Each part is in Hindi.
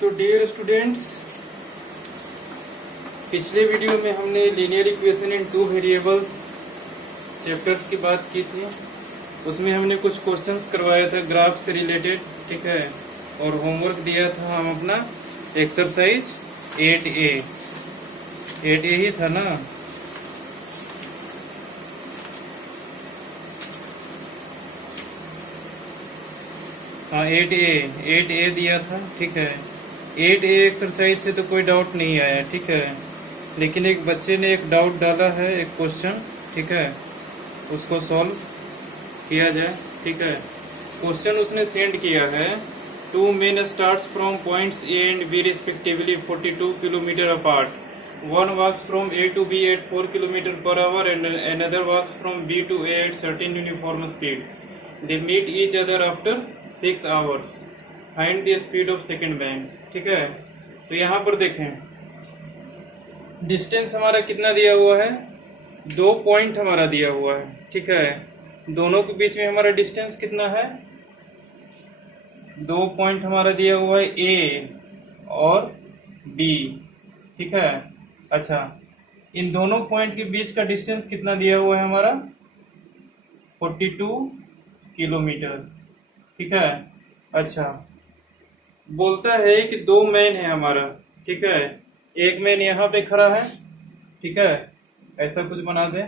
तो डियर स्टूडेंट्स, पिछले वीडियो में हमने linear equation in two variables chapters की बात की थी। उसमें हमने कुछ क्वेश्चंस करवाया था ग्राफ से रिलेटेड, ठीक है, और होमवर्क दिया था हम अपना एक्सरसाइज 8A ही था ना। हाँ, 8A दिया था, ठीक है। 8A एक्सरसाइज से तो कोई डाउट नहीं आया, ठीक है, लेकिन एक बच्चे ने एक डाउट डाला है, एक क्वेश्चन, ठीक है, उसको सॉल्व किया जाए, ठीक है। क्वेश्चन उसने सेंड किया है, two men starts from points A and B respectively 42 kilometre apart. One walks from A to B at 4 km/h and another walks from B to A at certain uniform speed. They meet each other after 6 hours. Find the speed of second man. ठीक है, तो यहाँ पर देखें डिस्टेंस हमारा कितना दिया हुआ है, 2 पॉइंट हमारा दिया हुआ है, ठीक है। दोनों के बीच में हमारा डिस्टेंस कितना है, 2 पॉइंट हमारा दिया हुआ है A और B, ठीक है। अच्छा, इन दोनों पॉइंट के बीच का डिस्टेंस कितना दिया हुआ है हमारा, 42 किलोमीटर, ठीक है। अच्छा, बोलता है कि 2 मैन है हमारा, ठीक है। एक मैन यहाँ पे खड़ा है, ठीक है, ऐसा कुछ बना दे।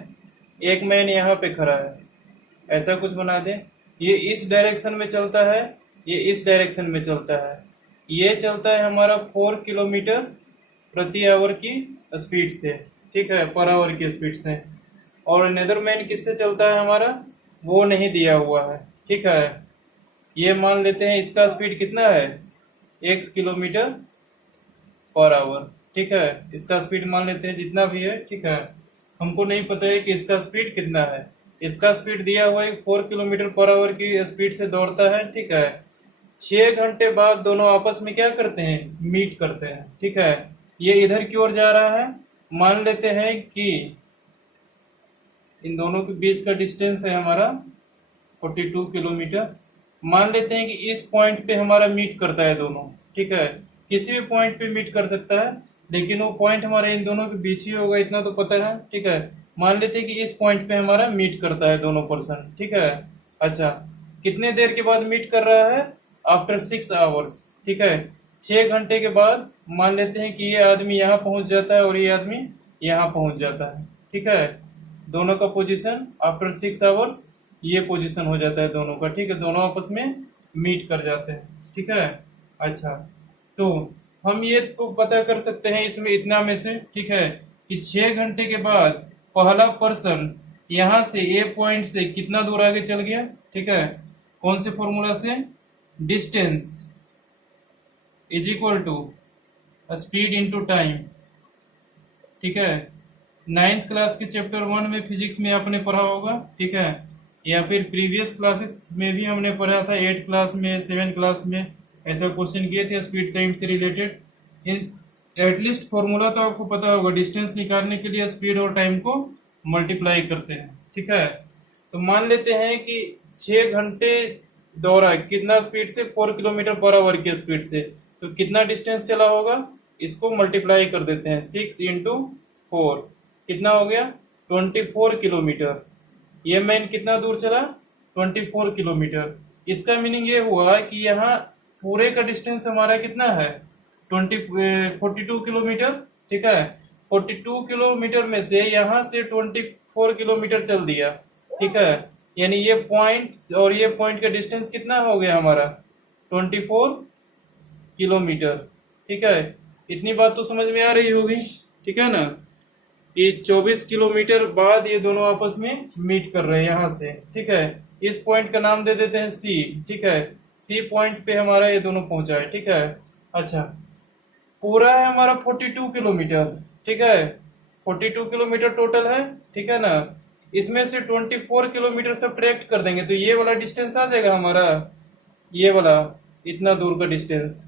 एक मैन यहाँ पे खड़ा है, ऐसा कुछ बना दे। ये इस डायरेक्शन में चलता है, ये इस डायरेक्शन में चलता है। ये चलता है हमारा 4 किलोमीटर प्रति आवर की स्पीड से, ठीक है, पर आवर की स्पीड से। और नेदरमैन किससे चलता है हमारा, वो नहीं दिया हुआ है, ठीक है। ये मान लेते हैं इसका स्पीड कितना है, x किलोमीटर पर आवर, ठीक है। इसका स्पीड मान लेते हैं जितना भी है, ठीक है। हमको नहीं पता है कि इसका स्पीड कितना है। इसका स्पीड दिया हुआ है 4 किलोमीटर पर आवर की स्पीड से दौड़ता है, ठीक है। 6 घंटे बाद दोनों आपस में क्या करते हैं, मीट करते हैं, ठीक है। ये इधर की ओर जा रहा है। मान लेते हैं कि इन दोनों के बीच का डिस्टेंस है हमारा 42 किलोमीटर। मान लेते हैं कि इस पॉइंट पे हमारा मीट करता है दोनों, ठीक है। किसी भी पॉइंट पे मीट कर सकता है, लेकिन वो पॉइंट हमारे इन दोनों के बीच ही होगा, इतना तो पता है, ठीक है। मान लेते हैं कि इस पॉइंट पे हमारा मीट करता है दोनों पर्सन, ठीक है। अच्छा, कितने देर के बाद मीट कर रहा है, आफ्टर 6 आवर्स, ठीक है। 6 घंटे के बाद मान लेते हैं कि ये आदमी यहाँ पहुंच जाता है और ये आदमी यहाँ पहुंच जाता है, ठीक है। दोनों का पोजीशन आफ्टर 6 आवर्स ये पोजीशन हो जाता है दोनों का, ठीक है। दोनों आपस में मीट कर जाते हैं, ठीक है। अच्छा, तो हम ये तो पता कर सकते हैं इसमें इतना में से, ठीक है, कि 6 घंटे के बाद पहला पर्सन यहाँ से ए पॉइंट से कितना दूर आगे चल गया, ठीक है। कौन से फॉर्मूला से, distance is equal to speed into time, ठीक है। 9th क्लास के चैप्टर 1 में फिजिक्स में आपने पढ़ा होगा, ठीक है, या फिर प्रीवियस क्लासेस में भी हमने पढ़ा था, 8 क्लास में, 7 क्लास में ऐसा क्वेश्चन किए थे स्पीड टाइम से रिलेटेड। इन एटलीस्ट फॉर्मूला तो आपको पता होगा, डिस्टेंस निकालने के लिए स्पीड और टाइम को मल्टीप्लाई करते हैं, ठीक है। तो मान लेते हैं कि 6 घंटे दौड़ा कितना स्पीड से, 4 किलोमीटर पर आवर की स्पीड से, तो कितना डिस्टेंस चला होगा, इसको मल्टीप्लाई कर देते हैं, 6 इंटू 4 कितना हो गया, 24 किलोमीटर। ये मैन कितना दूर चला, 24 किलोमीटर। इसका मीनिंग ये हुआ कि यहाँ पूरे का डिस्टेंस हमारा कितना है, 42 किलोमीटर, ठीक है। 42 किलोमीटर में से यहाँ से 24 किलोमीटर चल दिया, ठीक है। यानी ये पॉइंट और ये पॉइंट का डिस्टेंस कितना हो गया हमारा, 24 किलोमीटर, ठीक है। इतनी बात तो समझ में आ रही होगी, ठीक है ना। ये 24 किलोमीटर बाद ये दोनों आपस में मीट कर रहे हैं यहाँ से, ठीक है। इस पॉइंट का नाम दे देते हैं सी, ठीक है। सी पॉइंट पे हमारा ये दोनों पहुंचा है, ठीक है। अच्छा, पूरा है हमारा 42 किलोमीटर, ठीक है। 42 किलोमीटर टोटल है, ठीक है ना। इसमें से 24 किलोमीटर सब्ट्रैक्ट कर देंगे तो ये वाला डिस्टेंस आ जाएगा हमारा, ये वाला इतना दूर का डिस्टेंस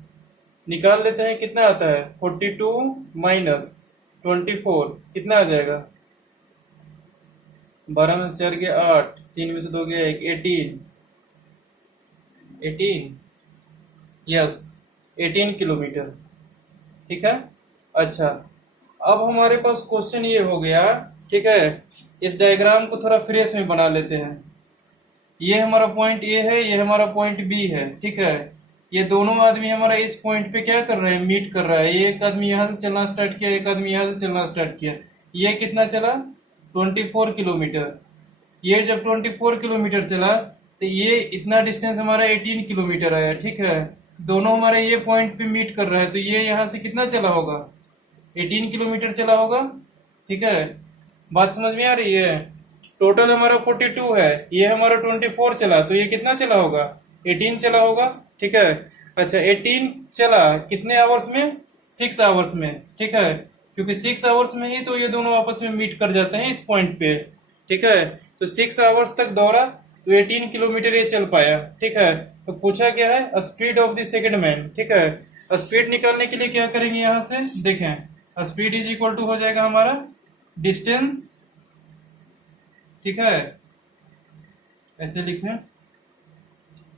निकाल लेते हैं। कितना आता है, 42 माइनस 24 कितना आ जाएगा, 12 में से 4 गया 8, 3 में से 2 गया 1, 18 यस 18 किलोमीटर। ठीक है। अच्छा, अब हमारे पास क्वेश्चन ये हो गया, ठीक है, इस डायग्राम को थोड़ा फ्रेश में बना लेते हैं। ये हमारा पॉइंट ए है, ये हमारा पॉइंट बी है, ठीक है। ये दोनों आदमी हमारा इस पॉइंट पे क्या कर रहे हैं, मीट कर रहा है। ये एक आदमी यहाँ से चलना स्टार्ट किया, एक आदमी यहाँ से चलना स्टार्ट किया। ये कितना चला, 24 किलोमीटर। ये जब 24 किलोमीटर चला तो ये इतना डिस्टेंस हमारा 18 किलोमीटर आया, ठीक है। दोनों हमारे ये पॉइंट पे मीट कर रहा है, तो ये यहाँ से कितना चला होगा, 18 किलोमीटर चला होगा, ठीक है। बात समझ में आ रही है। टोटल हमारा 42 है, ये हमारा 24 चला, तो ये कितना चला होगा, 18 चला होगा, ठीक है। अच्छा, 18 चला कितने आवर्स में, 6 आवर्स में, ठीक है। क्योंकि 6 आवर्स में ही तो ये दोनों आपस में मीट कर जाते हैं इस पॉइंट पे, ठीक है। तो 6 आवर्स तक दौड़ा तो 18 किलोमीटर ये चल पाया, ठीक है। तो पूछा क्या है, speed of the second man, ठीक है। स्पीड निकालने के लिए क्या करेंगे, यहां से देखें, स्पीड इज इक्वल टू हो जाएगा हमारा डिस्टेंस, ठीक है। ऐसे लिखें,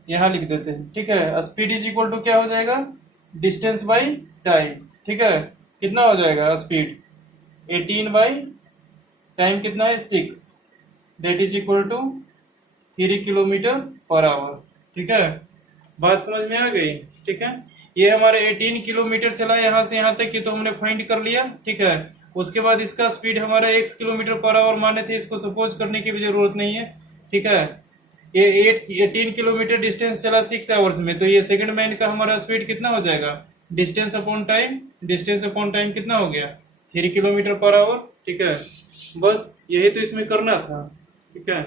यहां लिख देते हैं, ठीक है। स्पीड इज इक्वल टू क्या हो जाएगा, डिस्टेंस बाई टाइम, ठीक है। कितना हो जाएगा स्पीड, 18 बाई टाइम कितना है 6, that is equal to 3 kilometre per hour, ठीक है। बात समझ में आ गई, ठीक है। ये हमारे 18 किलोमीटर चला यहाँ से यहाँ तक, ये तो हमने फाइंड कर लिया, ठीक है। उसके बाद इसका स्पीड हमारा 1 किलोमीटर पर आवर माने थे, इसको सपोज करने की भी जरूरत नहीं है, ठीक है। ये 18 किलोमीटर डिस्टेंस चला 6 आवर्स में, तो ये सेकंड मैन का हमारा स्पीड कितना हो जाएगा, distance upon time, distance upon time कितना हो गया, 3 किलोमीटर पर आवर, ठीक है। बस यही तो इसमें करना था, ठीक है।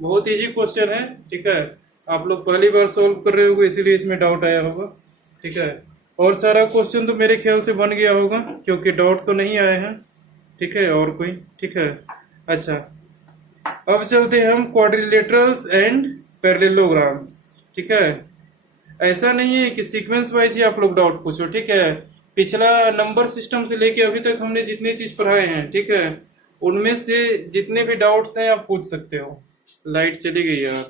बहुत इजी क्वेश्चन है, ठीक है। आप लोग पहली बार सोल्व कर रहे होगे, इसीलिए इसमें डाउट आया होगा, ठीक है। और सारा क्वेश्चन तो मेरे ख्याल से बन गया होगा, क्योंकि डाउट तो नहीं आए हैं, ठीक है। और कोई, ठीक है। अच्छा, अब चलते हैं हम क्वाड्रिलेटरल्स एंड पैरेललोग्राम्स, ठीक है। ऐसा नहीं है कि सीक्वेंस वाइज ही आप लोग डाउट पूछो, ठीक है। पिछला नंबर सिस्टम से लेके अभी तक हमने जितनी चीज पढ़ाए हैं, ठीक है, उनमें से जितने भी डाउट्स हैं आप पूछ सकते हो। लाइट चली गई यार,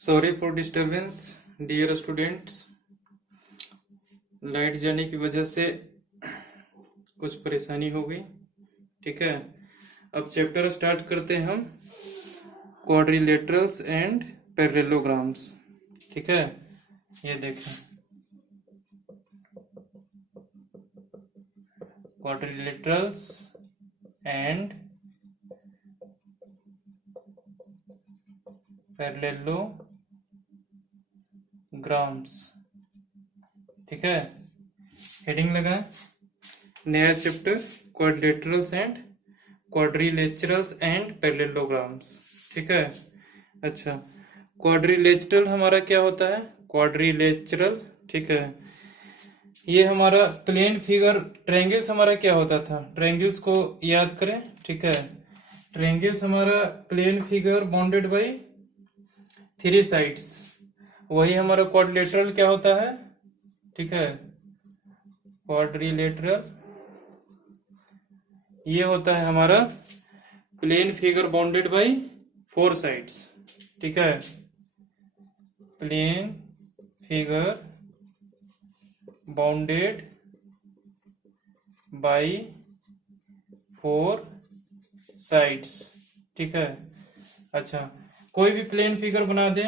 sorry for disturbance dear students. Light जाने की वजह से कुछ परेशानी हो गई, ठीक है। अब चैप्टर स्टार्ट करते हैं हम, क्वाड्रिलेटरल्स एंड पैरेललोग्राम्स, ठीक है। ये देखें, क्वाड्रिलेटरल्स एंड पैरेललोग्राम्स, ठीक है। हेडिंग लगाएं, नया चैप्टर क्वाड्रिलेटरल्स एंड पैरेललोग्राम्स, ठीक है। अच्छा, क्वाड्रिलेटरल हमारा क्या होता है, क्वाड्रिलेटरल, ठीक है। ये हमारा प्लेन फिगर, ट्रायंगल्स हमारा क्या होता था, ट्रायंगल्स को याद करें, ठीक है। ट्रायंगल्स हमारा plane figure bounded by 3 sides, वही हमारा क्वाड्रिलेटरल क्या होता है, ठीक है। क्वाड्रिलेटरल ये होता है हमारा plane figure bounded by 4 sides, ठीक है। Plane figure bounded by 4 sides, ठीक है। अच्छा, कोई भी प्लेन फिगर बना दे,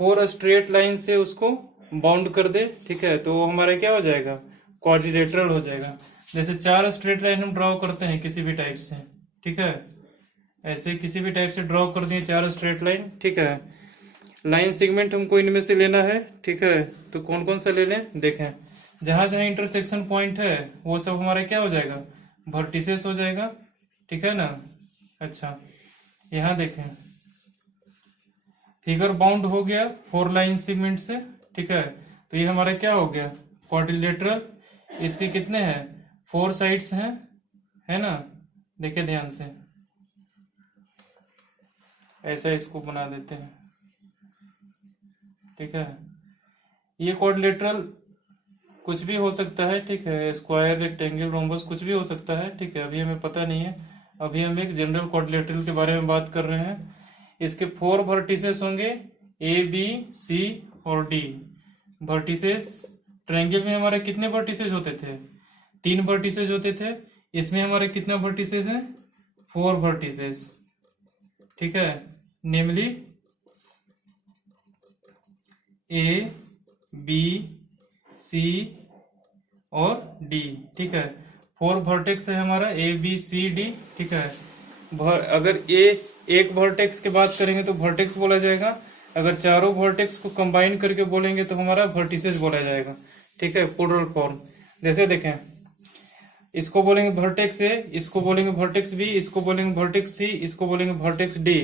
4 स्ट्रेट लाइन से उसको बाउंड कर दे, ठीक है, तो वो हमारा क्या हो जाएगा, क्वाड्रिलेटरल हो जाएगा। जैसे 4 स्ट्रेट लाइन हम ड्रॉ करते हैं किसी भी टाइप से, ठीक है। ऐसे किसी भी टाइप से ड्रॉ कर दिए 4 स्ट्रेट लाइन, ठीक है। लाइन सेगमेंट हमको इनमें से लेना है, ठीक है। तो कौन कौन सा ले लें, देखें, जहां जहां इंटरसेक्शन पॉइंट है वो सब हमारा क्या हो जाएगा, वर्टिसेस हो जाएगा, ठीक है ना। अच्छा, यहाँ देखें, फिगर बाउंड हो गया 4 लाइन सेगमेंट से, ठीक है। तो ये हमारा क्या हो गया, क्वाड्रिलेटरल। इसके कितने हैं, 4 साइड्स हैं, है ना। देखिए ध्यान से, ऐसा इसको बना देते हैं, ठीक है। ये क्वाड्रिलेटरल कुछ भी हो सकता है, ठीक है, स्क्वायर, रेक्टेंगल, रोम्बस, कुछ भी हो सकता है, ठीक है। अभी हमें पता नहीं है, अभी हम एक जनरल क्वाड्रिलेटरल के बारे में बात कर रहे हैं। इसके 4 वर्टिसेस होंगे, ए बी सी और डी वर्टिसेस। ट्रायंगल में हमारा कितने वर्टिसेस होते थे? 3 वर्टिसेस होते थे। इसमें हमारे कितना वर्टिसेस हैं? 4 वर्टिसेस, ठीक है। नेमली ए बी सी और डी, ठीक है। 4 वर्टेक्स है हमारा ए बी सी डी, ठीक है। अगर एक वर्टेक्स की बात करेंगे तो वर्टेक्स बोला जाएगा। अगर चारों वर्टेक्स को कंबाइन करके बोलेंगे तो हमारा वर्टिसेस बोला जाएगा, ठीक है, प्लूरल फॉर्म। जैसे देखें, इसको बोलेंगे वर्टेक्स ए, इसको बोलेंगे वर्टेक्स बी, इसको बोलेंगे वर्टेक्स सी, इसको बोलेंगे वर्टेक्स डी,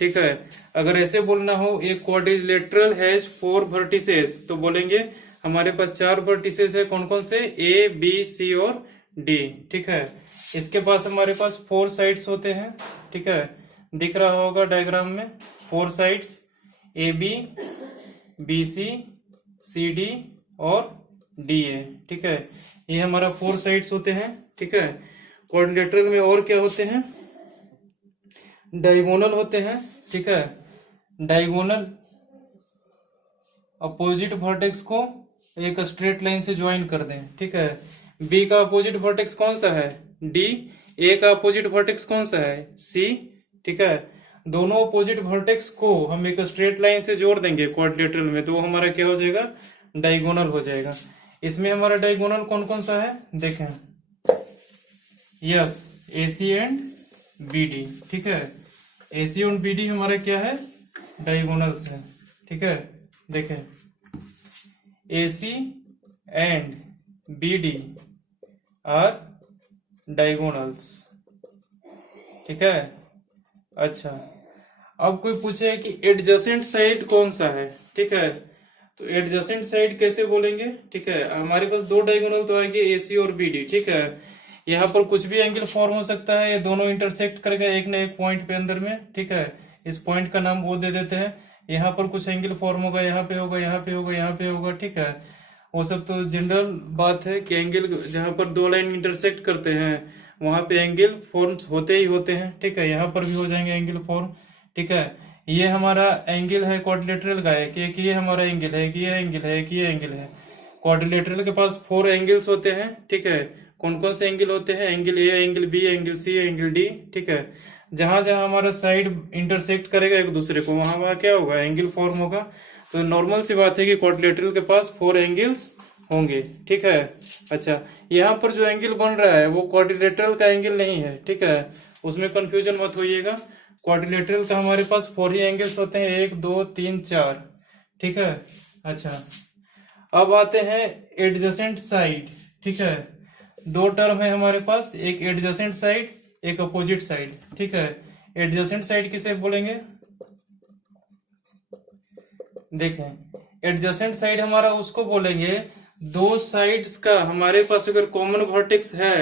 ठीक है। अगर ऐसे बोलना हो एक क्वाड्रिलेटरल हैज 4 वर्टिसेस तो बोलेंगे हमारे पास 4 वर्टिसेस है। कौन कौन से? ए बी सी और डी, ठीक है। इसके पास हमारे पास 4 साइड्स होते हैं, ठीक है। दिख रहा होगा डायग्राम में 4 sides, A B C D और डी ए, ठीक है। ये हमारा 4 साइड्स होते हैं, ठीक है। क्वाड्रिलेटरल में और क्या होते हैं? डायगोनल होते हैं, ठीक है। डायगोनल अपोजिट वर्टेक्स को एक स्ट्रेट लाइन से ज्वाइन कर दें, ठीक है। बी का अपोजिट वर्टेक्स कौन सा है? डी। ए का अपोजिट वर्टेक्स कौन सा है? सी, ठीक है। दोनों अपोजिट वर्टेक्स को हम एक स्ट्रेट लाइन से जोड़ देंगे क्वाड्रिलेटरल में, तो वो हमारा क्या हो जाएगा? डायगोनल हो जाएगा। इसमें हमारा डायगोनल कौन कौन सा है? देखें, yes, A C and B D, ठीक है। ए सी और बी डी हमारा क्या है? डायगोनल्स है, ठीक है। देखें, A C and B D are diagonals, ठीक है। अच्छा, अब कोई पूछे कि एडजेसेंट साइड कौन सा है, ठीक है। तो एडजेसेंट साइड कैसे बोलेंगे, ठीक है। हमारे पास 2 डायगोनल तो आएंगे, ए सी और बी डी, ठीक है। यहाँ पर कुछ भी एंगल फॉर्म हो सकता है, ये दोनों इंटरसेक्ट करेगा एक ना एक पॉइंट पे अंदर में, ठीक है। इस पॉइंट का नाम वो दे देते हैं। यहाँ पर कुछ एंगल फॉर्म होगा, यहाँ पे होगा, यहाँ पे होगा, यहाँ पे होगा, ठीक है। वो सब तो जनरल बात है कि एंगल जहाँ पर 2 लाइन इंटरसेक्ट करते हैं वहां पे एंगल फॉर्म होते ही होते हैं, ठीक है। यहाँ पर भी हो जाएंगे एंगल फॉर्म, ठीक है। ये हमारा एंगल है क्वाड्रिलेटरल का, है कि ये हमारा एंगल है, कि ये एंगल है, कि ये एंगल है। क्वाड्रिलेटरल के पास 4 एंगल्स होते हैं, ठीक है। कौन कौन से एंगल होते हैं? Angle A, angle B, angle C, angle D, ठीक है। जहां जहां हमारा साइड इंटरसेक्ट करेगा एक दूसरे को, वहां वहां क्या होगा? एंगल फॉर्म होगा। तो नॉर्मल सी बात है कि क्वाड्रिलेटरल के पास 4 एंगल्स होंगे, ठीक है। अच्छा, यहाँ पर जो एंगल बन रहा है वो क्वाड्रिलेटरल का एंगल नहीं है, ठीक है। उसमें कंफ्यूजन मत होइएगा। क्वाड्रिलेटरल का हमारे पास 4 ही एंगल्स होते हैं, 1 2 3 4, ठीक है। अच्छा, अब आते हैं एडजेसेंट साइड, ठीक है। 2 टर्म है हमारे पास, एक एडजेसेंट साइड, एक अपोजिट साइड, ठीक है। एडजेसेंट साइड किसे बोलेंगे? देखें, एडजेसेंट साइड हमारा उसको बोलेंगे 2 साइड्स का हमारे पास अगर कॉमन वर्टेक्स है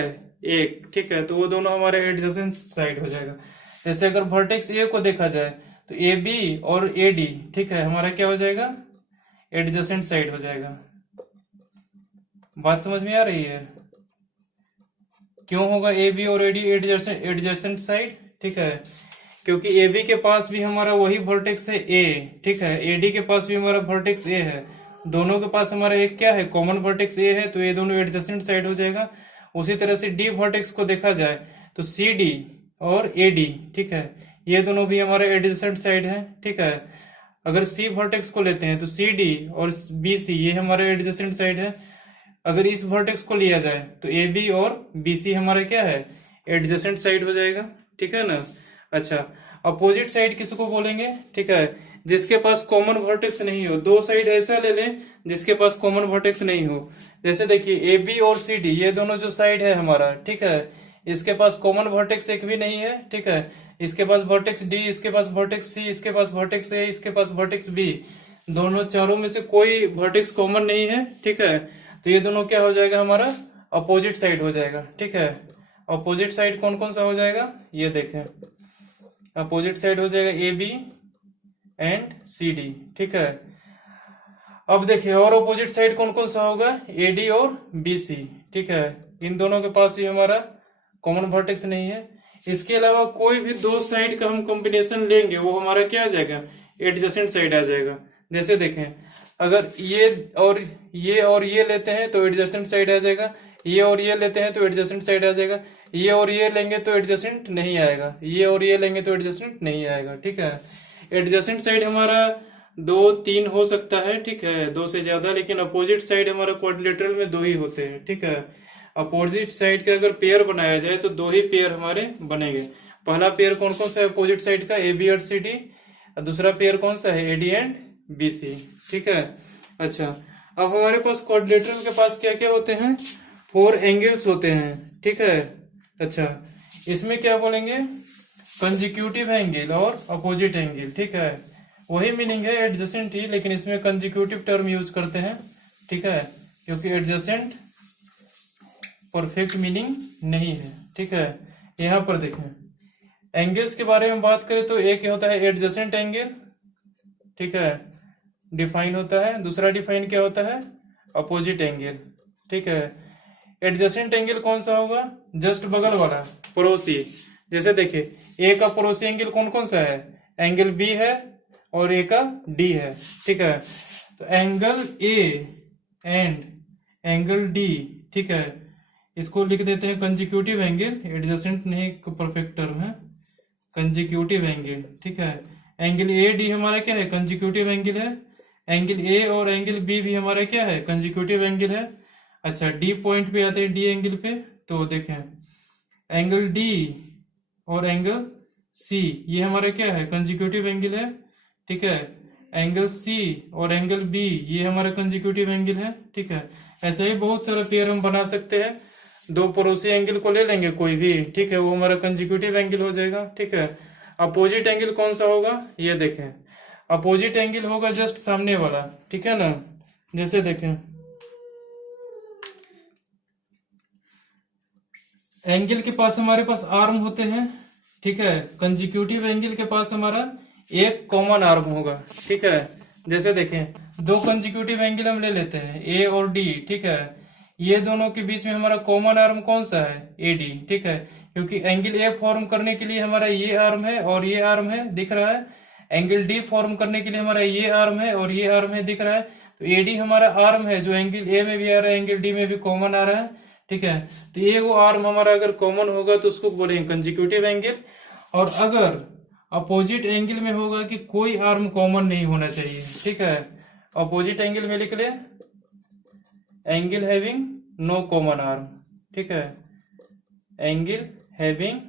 एक, ठीक है, तो वो दोनों हमारे एडजेसेंट साइड हो जाएगा। जैसे अगर वर्टेक्स ए को देखा जाए तो ए बी और ए डी, ठीक है, हमारा क्या हो जाएगा? एडजेसेंट साइड हो जाएगा। बात समझ में आ रही है? क्यों होगा ए बी और ए डी एडजेसेंट साइड? ठीक है, क्योंकि ए बी के पास भी हमारा वही वर्टेक्स है ए, ठीक है, ए डी के पास भी हमारा वर्टेक्स ए है। दोनों के पास हमारा एक क्या है? कॉमन वर्टेक्स ए है, तो ये दोनों एडजेसेंट साइड हो जाएगा। उसी तरह से डी वर्टेक्स को देखा जाए तो सी डी और ए डी, ठीक है, ये दोनों भी हमारे एडजेसेंट साइड है, ठीक है। अगर सी वर्टेक्स को लेते हैं तो सी डी और बी सी ये हमारे एडजेसेंट साइड है। अगर इस वर्टेक्स को लिया जाए तो ए बी और बी सी हमारा क्या है? एडजेसेंट साइड हो जाएगा, ठीक है ना। अच्छा, अपोजिट साइड किसको बोलेंगे? ठीक है, जिसके पास कॉमन वर्टेक्स नहीं हो। 2 साइड ऐसा ले लें जिसके पास कॉमन वर्टेक्स नहीं हो। जैसे देखिए ए बी और सी डी ये दोनों जो साइड है हमारा, ठीक है, इसके पास कॉमन वर्टेक्स एक भी नहीं है, ठीक है। इसके पास वर्टेक्स डी, इसके पास वर्टेक्स सी, इसके पास वर्टेक्स ए, इसके पास वर्टेक्स बी, दोनों चारों में से कोई वर्टेक्स कॉमन नहीं है, ठीक है। तो ये दोनों क्या हो जाएगा? हमारा अपोजिट साइड हो जाएगा, ठीक है। अपोजिट साइड कौन कौन सा हो जाएगा? ये देखें, अपोजिट साइड हो जाएगा A B and C D, ठीक है। अब देखिए और अपोजिट साइड कौन कौन सा होगा? ए डी और बी सी, ठीक है। इन दोनों के पास भी हमारा कॉमन वर्टेक्स नहीं है। इसके अलावा कोई भी 2 साइड का हम कॉम्बिनेशन लेंगे वो हमारा क्या आ जाएगा? एडजेसेंट साइड आ जाएगा। जैसे देखें, अगर ये लेते हैं तो एडजेसेंट साइड आ जाएगा, ये और ये लेते हैं तो एडजेसेंट साइड आ जाएगा, ये और ये लेंगे तो एडजेसेंट नहीं आएगा, ये और ये लेंगे तो एडजेसेंट नहीं आएगा। ठीक है, एडजेसेंट साइड हमारा 2-3 हो सकता है, ठीक है, 2 से ज्यादा, लेकिन अपोजिट साइड हमारा क्वाड्रिलेटरल में 2 ही होते हैं। ठीक है, अपोजिट साइड का अगर पेयर बनाया जाए तो 2 ही पेयर हमारे बनेंगे। पहला पेयर कौन कौन सा है अपोजिट साइड का, ए बी और सी डी। दूसरा पेयर कौन सा है, A D and B C. ठीक है, अच्छा, अब हमारे पास क्वाड्रिलेटरल के पास क्या क्या होते हैं, 4 एंगल्स होते हैं। ठीक है, अच्छा, इसमें क्या बोलेंगे, कंजिक्यूटिव एंगल और अपोजिट एंगल। ठीक है, वही मीनिंग है एडजेसेंट ही, लेकिन इसमें कंजिक्यूटिव टर्म यूज करते हैं। ठीक है, क्योंकि एडजेसेंट परफेक्ट मीनिंग नहीं है। ठीक है, यहां पर देखें, एंगल्स के बारे में बात करें तो एक होता है एडजेसेंट एंगल, ठीक है, डिफाइन होता है। दूसरा डिफाइन क्या होता है, अपोजिट एंगल। ठीक है, एडजेसेंट एंगल कौन सा होगा, जस्ट बगल वाला, पड़ोसी। जैसे देखिए, ए का पड़ोसी एंगल कौन कौन सा है, एंगल बी है और ए का डी है। ठीक है, तो angle A and angle D, ठीक है, इसको लिख देते हैं कंजिक्यूटिव एंगल, एडजेसेंट नहीं परफेक्ट टर्म है, कंजिक्यूटिव एंगल। ठीक है, एंगल ए डी हमारा क्या है, कंजिक्यूटिव एंगल है। एंगल ए और एंगल बी भी हमारा क्या है, कंजिक्यूटिव एंगल है। अच्छा, डी पॉइंट पे आते हैं, डी एंगल पे, तो देखें एंगल डी और एंगल सी ये हमारा क्या है, कंजिक्यूटिव एंगल है। ठीक है, एंगल सी और एंगल बी ये हमारा कंजिक्यूटिव एंगल है। ठीक है, ऐसे ही बहुत सारा पेयर हम बना सकते हैं। 2 पड़ोसी एंगल को ले लेंगे कोई भी, ठीक है, वो हमारा कंजिक्यूटिव एंगल हो जाएगा। ठीक है, अपोजिट एंगल कौन सा होगा, ये देखें, अपोजिट एंगल होगा जस्ट सामने वाला। ठीक है ना, जैसे देखें, एंगल के पास हमारे पास आर्म होते हैं। ठीक है, कंजिक्यूटिव एंगल के पास हमारा एक कॉमन आर्म होगा। ठीक है, जैसे देखें, 2 कंजिक्यूटिव एंगल हम ले लेते हैं, ए और डी। ठीक है, ये दोनों के बीच में हमारा कॉमन आर्म कौन सा है, ए डी। ठीक है, क्योंकि एंगल ए फॉर्म करने के लिए हमारा ये आर्म है और ये आर्म है, दिख रहा है। एंगल डी फॉर्म करने के लिए हमारा ये आर्म है और ये आर्म है, दिख रहा है। तो ए डी हमारा आर्म है जो एंगल ए में भी आ रहा है, एंगल डी में भी कॉमन आ रहा है। ठीक है, तो ये वो आर्म हमारा अगर कॉमन होगा तो उसको बोलेंगे कंजिक्यूटिव एंगल। और अगर अपोजिट एंगल में होगा कि कोई आर्म कॉमन नहीं होना चाहिए। ठीक है, अपोजिट एंगल में लिख ले, angle having no common arm. ठीक है, angle having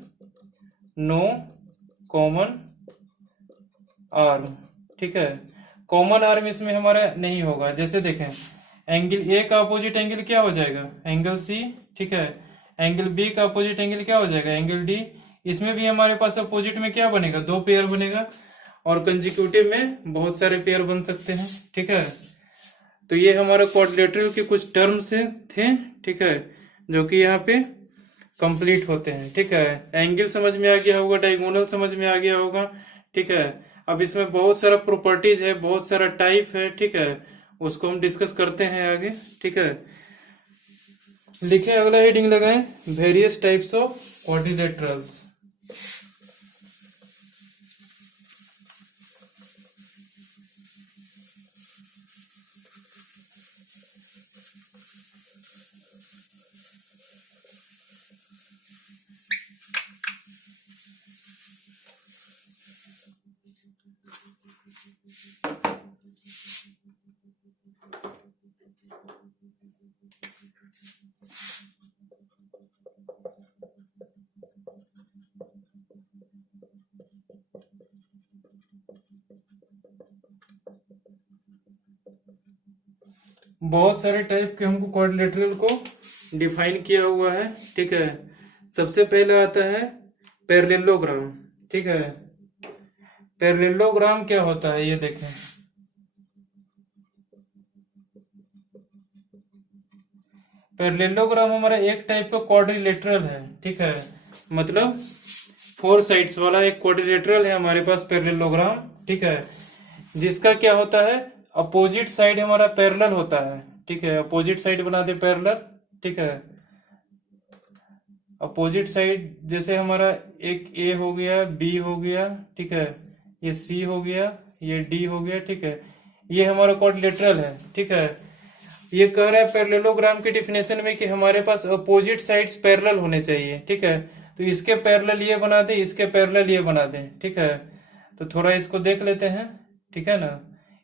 no common arm. ठीक है, कॉमन आर्म इसमें हमारा नहीं होगा। जैसे देखें, एंगल ए का अपोजिट एंगल क्या हो जाएगा, एंगल सी। ठीक है, एंगल बी का अपोजिट एंगल क्या हो जाएगा, एंगल डी। इसमें भी हमारे पास अपोजिट में क्या बनेगा, 2 पेयर बनेगा, और कंजिक्यूटिव में बहुत सारे पेयर बन सकते हैं। ठीक है, तो ये हमारा क्वाड्रिलेटरल के कुछ टर्म्स थे। ठीक है, जो कि यहाँ पे कंप्लीट होते हैं। ठीक है, एंगल समझ में आ गया होगा, डायगोनल समझ में आ गया होगा। ठीक है, अब इसमें बहुत सारा प्रॉपर्टीज है, बहुत सारा टाइप है। ठीक है, उसको हम डिस्कस करते हैं आगे। ठीक है, लिखें, अगला हेडिंग लगाएं, वेरियस टाइप्स ऑफ क्वाड्रिलेटरल्स। बहुत सारे टाइप के हमको क्वाड्रिलेटरल को डिफाइन किया हुआ है। ठीक है, सबसे पहले आता है पैरेललोग्राम। ठीक है, पैरेललोग्राम क्या होता है, ये देखें, पैरेललोग्राम हमारा एक टाइप का क्वाड्रिलेटरल है। ठीक है, मतलब 4 साइड्स वाला एक क्वाड्रिलेटरल है हमारे पास पैरेललोग्राम। ठीक है, जिसका क्या होता है, अपोजिट साइड हमारा पैरेलल होता है। ठीक है, अपोजिट साइड बना दे पैरेलल। ठीक है, अपोजिट साइड जैसे हमारा एक ए हो गया, बी हो गया, ठीक है, ये सी हो गया, ये डी हो गया, ठीक है। ये हमारा क्वाड्रिलेटरल है, ठीक है। ये कह रहा है पैरेललोग्राम की डिफिनेशन में कि हमारे पास अपोजिट साइड्स पैरेलल होने चाहिए, ठीक है। तो इसके पैरेलल ये बना दें, इसके पैरेलल ये बना दें, ठीक है। तो थोड़ा इसको देख लेते हैं, ठीक है ना।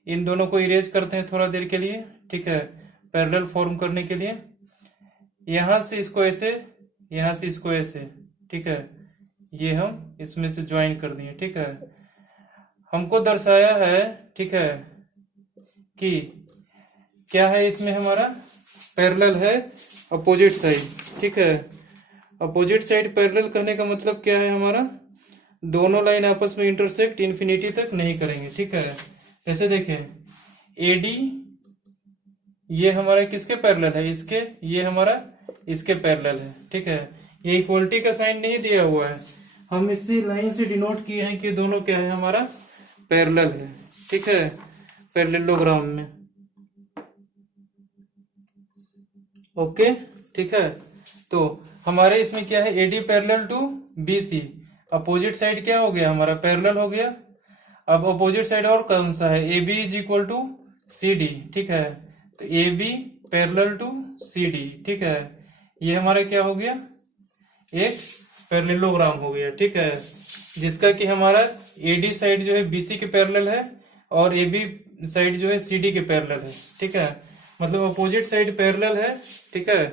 इन दोनों को इरेज करते हैं थोड़ा देर के लिए, ठीक है, पैरेलल फॉर्म करने के लिए। यहां से इसको ऐसे, यहां से इसको ऐसे, ठीक है। ये हम इसमें से ज्वाइन कर दिए, ठीक है। हमको दर्शाया है, ठीक है, कि क्या है इसमें हमारा पैरेलल है अपोजिट साइड, ठीक है। अपोजिट साइड पैरेलल कहने का मतलब क्या है हमारा, दोनों लाइन आपस में इंटरसेक्ट इन्फिनिटी तक नहीं करेंगे, ठीक है। जैसे देखें एडी ये हमारा किसके पैरेलल है, इसके, ये हमारा इसके पैरेलल है, ठीक है। ये इक्वलिटी का साइन नहीं दिया हुआ है, हम इसी लाइन से डिनोट किए हैं कि दोनों क्या है हमारा पैरेलल है, ठीक है, पैरेललोग्राम में। ओके, ठीक है। तो हमारे इसमें क्या है, AD parallel to BC, opposite side क्या हो गया हमारा पैरेलल हो गया। अब अपोजिट साइड और कौन सा है, A B is equal to C D, ठीक है। तो A B parallel to C D, ठीक है। ये हमारा क्या हो गया, एक पैरेललोग्राम हो गया, ठीक है, जिसका कि हमारा एडी साइड जो है बीसी के पैरेलल है और ए बी साइड जो है सी डी के पैरेलल है, ठीक है। मतलब अपोजिट साइड पैरेलल है, ठीक है।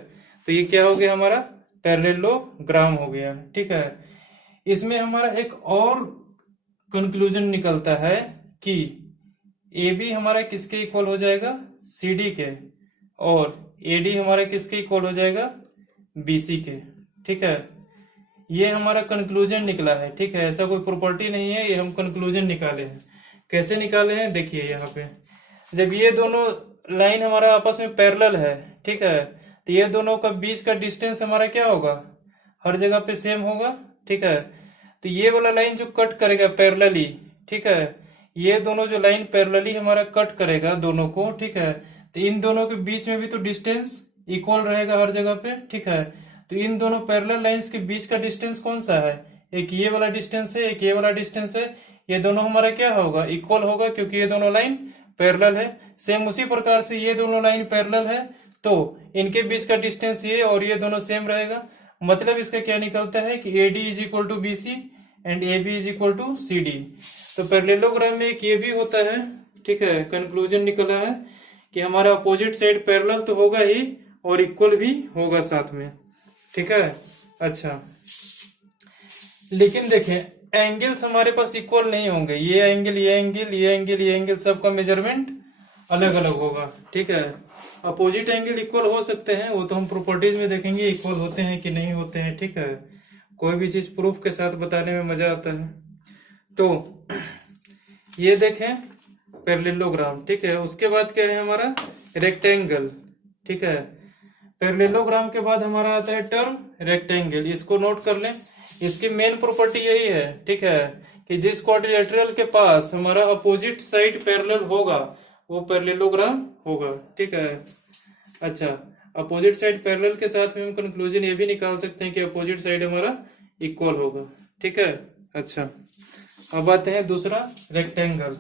तो ये क्या हो गया हमारा पैरेललोग्राम हो गया, ठीक है। इसमें हमारा एक और कंक्लूजन निकलता है कि ए बी हमारा किसके इक्वल हो जाएगा, सी डी के, और ए डी हमारा किसके इक्वल हो जाएगा, बी सी के, ठीक है। ये हमारा कंक्लूजन निकला है, ठीक है। ऐसा कोई प्रॉपर्टी नहीं है, ये हम कंक्लूजन निकाले हैं। कैसे निकाले हैं देखिए, यहाँ पे जब ये दोनों लाइन हमारा आपस में पैरेलल है, ठीक है, तो ये दोनों का बीच का डिस्टेंस हमारा क्या होगा, हर जगह पे सेम होगा, ठीक है। तो ये वाला लाइन जो कट करेगा पैरेलली, ठीक है, ये दोनों जो लाइन पैरेलली हमारा कट करेगा दोनों को, ठीक है। तो इन दोनों के बीच में भी तो डिस्टेंस इक्वल रहेगा हर जगह पे, ठीक है। तो इन दोनों पैरेलल लाइंस के बीच का डिस्टेंस कौन सा है, एक ये वाला डिस्टेंस है, एक ये वाला डिस्टेंस है। ये दोनों हमारा क्या होगा, इक्वल होगा, क्योंकि ये दोनों लाइन पैरेलल है। सेम उसी प्रकार से ये दोनों लाइन पैरेलल है, तो इनके बीच का डिस्टेंस ये और ये दोनों सेम रहेगा। मतलब इसका क्या निकलता है कि A D is equal to B C and A B is equal to C D. तो पैरेललोग्राम में एक ये भी होता है, ठीक है। कंक्लूजन निकला है कि हमारा अपोजिट साइड पैरेलल तो होगा ही और इक्वल भी होगा साथ में, ठीक है। अच्छा, लेकिन देखें एंगल्स हमारे पास इक्वल नहीं होंगे, ये एंगल, ये एंगल, ये एंगल, ये एंगल, सबका मेजरमेंट अलग अलग होगा, ठीक है। अपोजिट एंगल इक्वल हो सकते हैं, वो तो हम प्रॉपर्टीज में देखेंगे इक्वल होते हैं कि नहीं होते हैं, ठीक है। कोई भी चीज प्रूफ के साथ बताने में मजा आता है। तो ये देखें पैरेललोग्राम, ठीक है। उसके बाद क्या है हमारा रेक्टेंगल, ठीक है। पैरेललोग्राम के बाद हमारा आता है टर्म रेक्टेंगल। इसको नोट कर लें, इसकी मेन प्रॉपर्टी यही है, ठीक है, कि जिस क्वाड्रिलेटरल के पास हमारा अपोजिट साइड पैरेलल होगा वो पैरेललोग्राम होगा, ठीक है। अच्छा, अपोजिट साइड पैरेलल के साथ में हम कंक्लूजन ये भी निकाल सकते हैं कि अपोजिट साइड हमारा इक्वल होगा, ठीक है। अच्छा, अब आते हैं दूसरा रेक्टेंगल।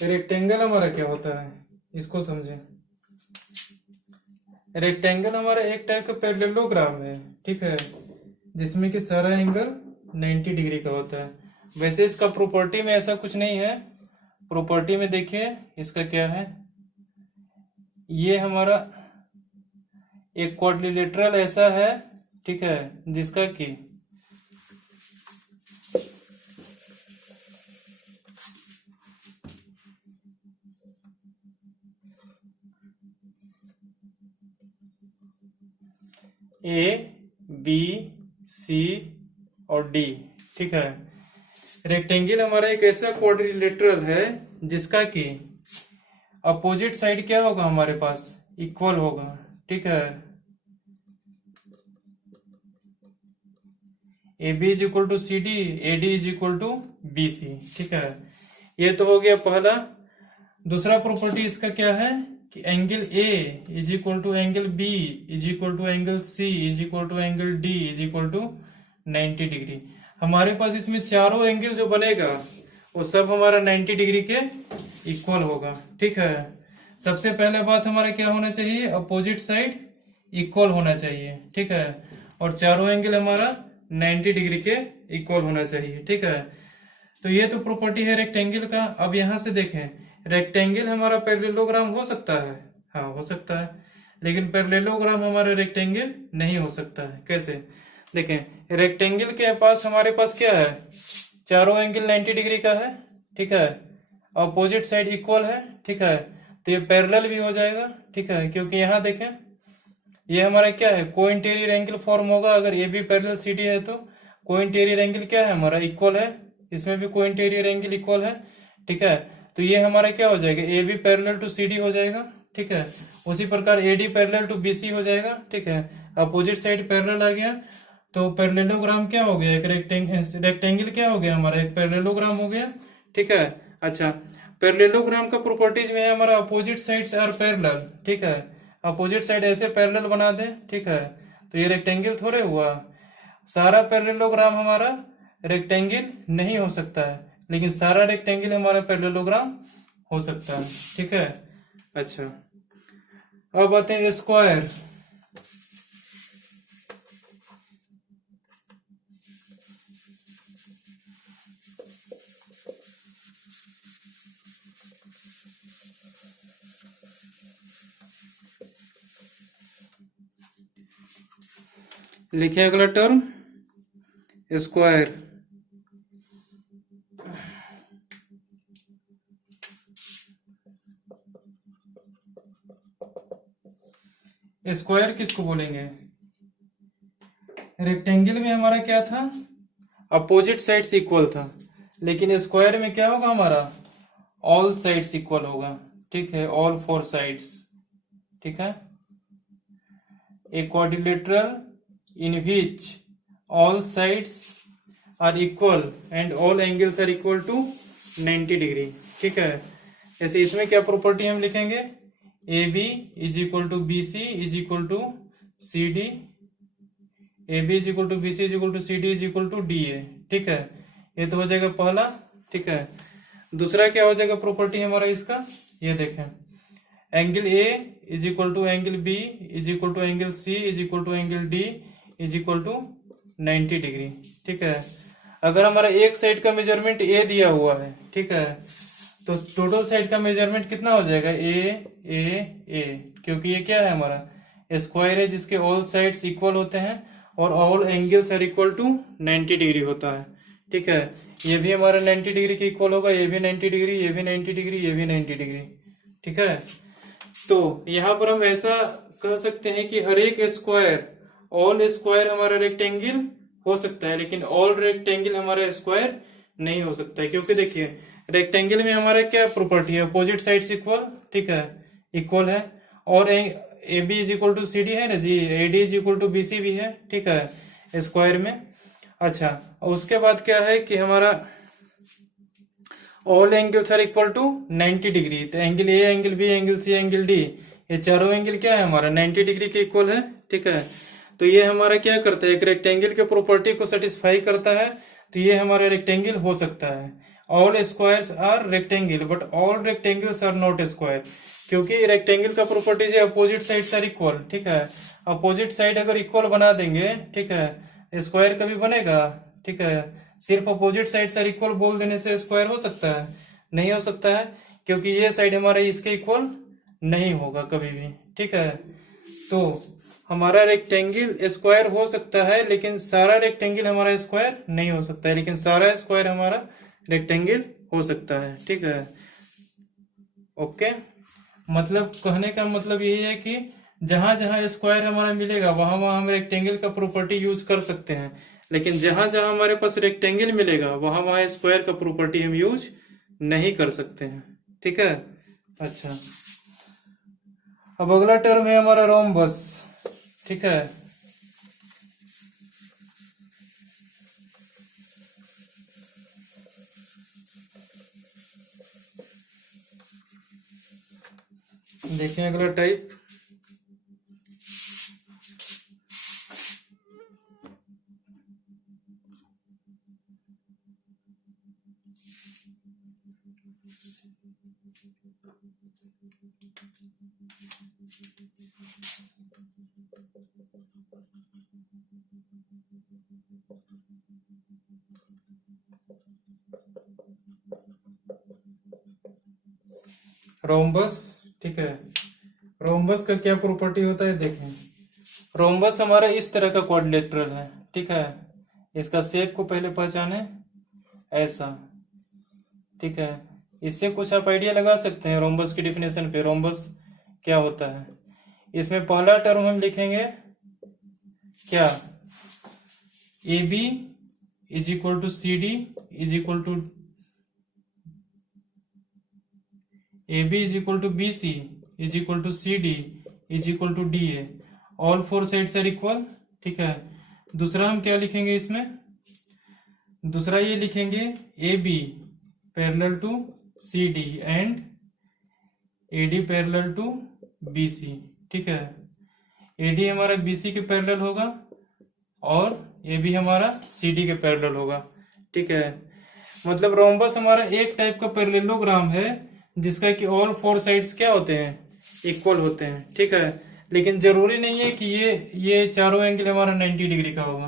रेक्टेंगल हमारा क्या होता है, इसको समझें। रेक्टेंगल हमारा एक टाइप का पैरेललोग्राम है, ठीक है, जिसमें कि सारा एंगल 90 डिग्री का होता है। वैसे इसका प्रॉपर्टी में ऐसा कुछ नहीं है। प्रॉपर्टी में देखिए इसका क्या है, ये हमारा एक क्वाड्रिलेटरल ऐसा है, ठीक है, जिसका कि ए बी सी और डी, ठीक है। रेक्टेंगल हमारा एक ऐसा क्वाड्रिलेटरल है जिसका कि अपोजिट साइड क्या होगा हमारे पास, इक्वल होगा, ठीक है। A B is equal to C D, A D is equal to B C. ठीक है, ये तो हो गया पहला। दूसरा प्रॉपर्टी इसका क्या है कि angle A is equal to angle B is equal to angle C is equal to angle D is equal to 90 degree. हमारे पास इसमें चारों एंगल जो बनेगा वो सब हमारा 90 डिग्री के इक्वल होगा। ठीक है, सबसे पहले बात हमारा क्या होना चाहिए, अपोजिट साइड इक्वल होना चाहिए। ठीक है, और चारों एंगल हमारा 90 डिग्री के इक्वल होना चाहिए। ठीक है, तो ये तो प्रॉपर्टी है रेक्टेंगल का। अब यहां से देखें, रेक्टेंगल हमारा पैरेललोग्राम हो सकता है, हाँ हो सकता है, लेकिन पैरेललोग्राम हमारा रेक्टेंगल नहीं हो सकता है। कैसे, देखें रेक्टेंगल के पास हमारे पास क्या है, चारों एंगल 90 डिग्री का है। ठीक है, अपोजिट साइड इक्वल है। ठीक है, तो ये पैरेलल भी हो जाएगा। ठीक है, क्योंकि यहाँ देखें ये हमारा क्या है, को इंटीरियर एंगल फॉर्म होगा। अगर A B parallel C D है तो को इंटीरियर एंगल क्या है हमारा, इक्वल है। इसमें भी को इंटीरियर एंगल इक्वल है। ठीक है, तो ये हमारा क्या हो जाएगा, A B parallel to C D हो जाएगा। ठीक है, उसी प्रकार A D parallel to B C हो जाएगा। ठीक है, अपोजिट साइड पैरेलल आ गया, तो पैरेललोग्राम क्या हो गया, एक रेक्टेंगल क्या हो गया हमारा, एक पैरेललोग्राम हो गया। ठीक है, अच्छा पैरेललोग्राम का प्रॉपर्टीज में है हमारा अपोजिट साइड्स आर पैरेलल। ठीक है, अपोजिट साइड ऐसे पैरेलल बना दे। ठीक है, तो ये रेक्टेंगल थोड़े हुआ, सारा पैरेललोग्राम हमारा रेक्टेंगल नहीं हो सकता है, लेकिन सारा रेक्टेंगल हमारा पैरेललोग्राम हो सकता है। ठीक है, अच्छा अब आते हैं स्क्वायर। लिखे अगला टर्म स्क्वायर। स्क्वायर किसको बोलेंगे, रेक्टेंगल में हमारा क्या था, अपोजिट साइड्स इक्वल था, लेकिन स्क्वायर में क्या होगा हमारा, ऑल साइड्स इक्वल होगा। ठीक है, ऑल फोर साइड्स। ठीक है, a quadrilateral in which all sides are equal and all angles are equal to 90 degree. ठीक है, ऐसे इसमें क्या प्रॉपर्टी हम लिखेंगे, A B is equal to B C is equal to C D, A B is equal to B C is equal to C D is equal to D A. ठीक है, ये तो हो जाएगा पहला। ठीक है, दूसरा क्या हो जाएगा प्रॉपर्टी हमारा इसका, ये देखें angle A is equal to angle B is equal to angle C is equal to angle D is equal to 90 degree. ठीक है, अगर हमारा एक साइड का मेजरमेंट ए दिया हुआ है, ठीक है, तो टोटल साइड का मेजरमेंट कितना हो जाएगा, ए, क्योंकि ये क्या है हमारा स्क्वायर है जिसके ऑल साइड्स इक्वल होते हैं और all angles are equal to 90 degree होता है। ठीक है, ये भी हमारा 90 डिग्री के इक्वल होगा, ये भी 90 डिग्री, ये भी 90 डिग्री, ये भी 90 डिग्री। ठीक है, तो यहां पर हम ऐसा कह सकते हैं कि हर एक स्क्वायर, ऑल स्क्वायर हमारा रेक्टेंगल हो सकता है, लेकिन ऑल रेक्टेंगल हमारा स्क्वायर नहीं हो सकता है। क्योंकि देखिए रेक्टेंगल में हमारा क्या प्रॉपर्टी है, अपोजिट साइड्स इक्वल। ठीक है, इक्वल है, और A B is equal to C D है ना जी, A D is equal to B C भी है। ठीक है, स्क्वायर में। अच्छा, उसके बाद क्या है कि हमारा all angles are equal to 90 degree, तो angle A, angle B, angle C, angle D, ये चारों एंगल क्या है हमारा 90 डिग्री के इक्वल है। ठीक है, तो ये हमारा क्या करता है, एक रेक्टेंगल के प्रॉपर्टी को सेटिस्फाई करता है, तो ये हमारा रेक्टेंगल हो सकता है। All squares are rectangle but all rectangles are not square, क्योंकि रेक्टेंगल का प्रॉपर्टीज है अपोजिट साइड्स आर इक्वल। ठीक है, अपोजिट साइड अगर इक्वल बना देंगे, ठीक है, स्क्वायर कभी बनेगा। ठीक है, सिर्फ अपोजिट साइड्स आर इक्वल बोल देने से स्क्वायर हो सकता है, नहीं हो सकता है, क्योंकि ये साइड हमारा इसके इक्वल नहीं होगा कभी भी। ठीक है, तो हमारा रेक्टेंगल स्क्वायर हो सकता है, लेकिन सारा रेक्टेंगल हमारा स्क्वायर नहीं हो सकता है, लेकिन सारा स्क्वायर हमारा रेक्टेंगल हो सकता है। ठीक है, ओके, मतलब कहने का मतलब यही है कि जहां जहां स्क्वायर हमारा मिलेगा वहां वहां हम रेक्टेंगल का प्रॉपर्टी यूज कर सकते हैं, लेकिन जहां जहां हमारे पास रेक्टेंगल मिलेगा वहां वहां स्क्वायर का प्रॉपर्टी हम यूज नहीं कर सकते हैं। ठीक है, अच्छा अब अगला टर्म है हमारा रोम्बस। ठीक है, देखें अगला टाइप, रोम्बस। ठीक है, रोम्बस का क्या प्रॉपर्टी होता है देखें। रोम्बस हमारा इस तरह का क्वाड्रिलेटरल है। ठीक है, इसका शेप को पहले पहचाने, ऐसा। ठीक है, इससे कुछ आप आइडिया लगा सकते हैं रोम्बस की डिफिनेशन पे, रोम्बस क्या होता है। इसमें पहला टर्म हम लिखेंगे क्या, A B is equal to C D is equal to AB is equal to BC is equal to CD is equal to DA, all four sides are equal। ठीक है, दूसरा हम क्या लिखेंगे इसमें, दूसरा ये लिखेंगे AB parallel to CD and AD parallel to BC। ठीक है, AD हमारा BC के पैरेलल होगा और AB हमारा CD के पैरेलल होगा। ठीक है, मतलब रोम्बस हमारा एक टाइप का पैरेललोग्राम है जिसका कि ऑल फोर साइड्स क्या होते हैं, इक्वल होते हैं। ठीक है, लेकिन जरूरी नहीं है कि ये चारों एंगल हमारा 90 डिग्री का होगा,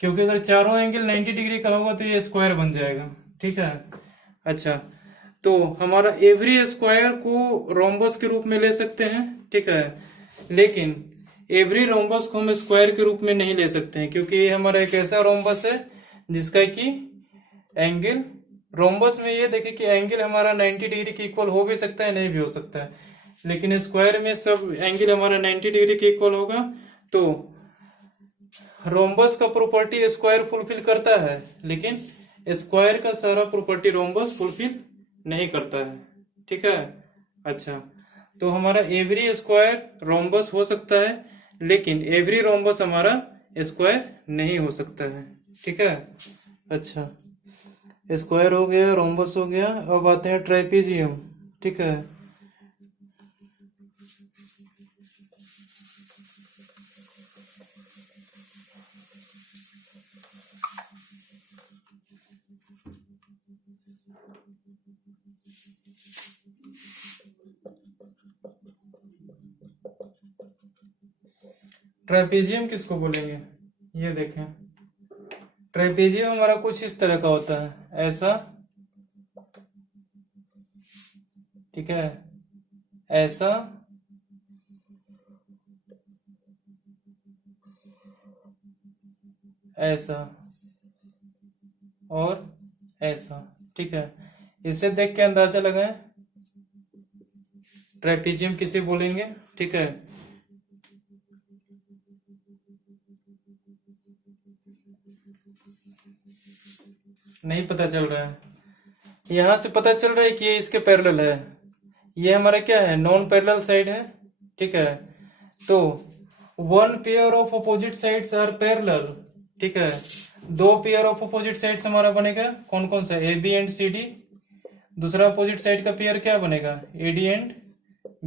क्योंकि अगर चारों एंगल 90 डिग्री का होगा तो ये स्क्वायर बन जाएगा। ठीक है, अच्छा, तो हमारा एवरी स्क्वायर को रोम्बस के रूप में ले सकते हैं। ठीक है, लेकिन एवरी रोम्बस को हम स्क्वायर के रूप में नहीं ले सकते हैं, क्योंकि ये हमारा एक ऐसा रोम्बस है जिसका कि एंगल, रोम्बस में ये देखें कि एंगल हमारा 90 डिग्री के इक्वल हो भी सकता है, नहीं भी हो सकता है, लेकिन स्क्वायर में सब एंगल हमारा 90 डिग्री के इक्वल होगा। तो रोम्बस का प्रॉपर्टी स्क्वायर फुलफिल करता है, लेकिन स्क्वायर का सारा प्रॉपर्टी रोम्बस फुलफिल नहीं करता है। ठीक है, अच्छा, तो हमारा एवरी स्क्वायर रोम्बस हो सकता है, लेकिन एवरी रोम्बस हमारा स्क्वायर नहीं हो सकता है। ठीक है, अच्छा, स्क्वायर हो गया, रोम्बस हो गया, अब आते हैं ट्राइपेजियम। ठीक है, ट्राइपेजियम किसको बोलेंगे, ये देखें, ट्राइपेजियम हमारा कुछ इस तरह का होता है, ऐसा। ठीक है, ऐसा, ऐसा और ऐसा। ठीक है, इससे देख के अंदाजा लगाएं ट्राइपेजियम किसे बोलेंगे। ठीक है, नहीं पता चल रहा है, यहां से पता चल रहा है कि ये इसके पैरेलल है, ये हमारा क्या है, नॉन पैरेलल साइड है। ठीक है, तो one pair of opposite sides are parallel. ठीक है, दो पेयर ऑफ अपोजिट साइड्स हमारा बनेगा, कौन कौन सा, AB एंड CD। दूसरा अपोजिट साइड का पेयर क्या बनेगा, AD एंड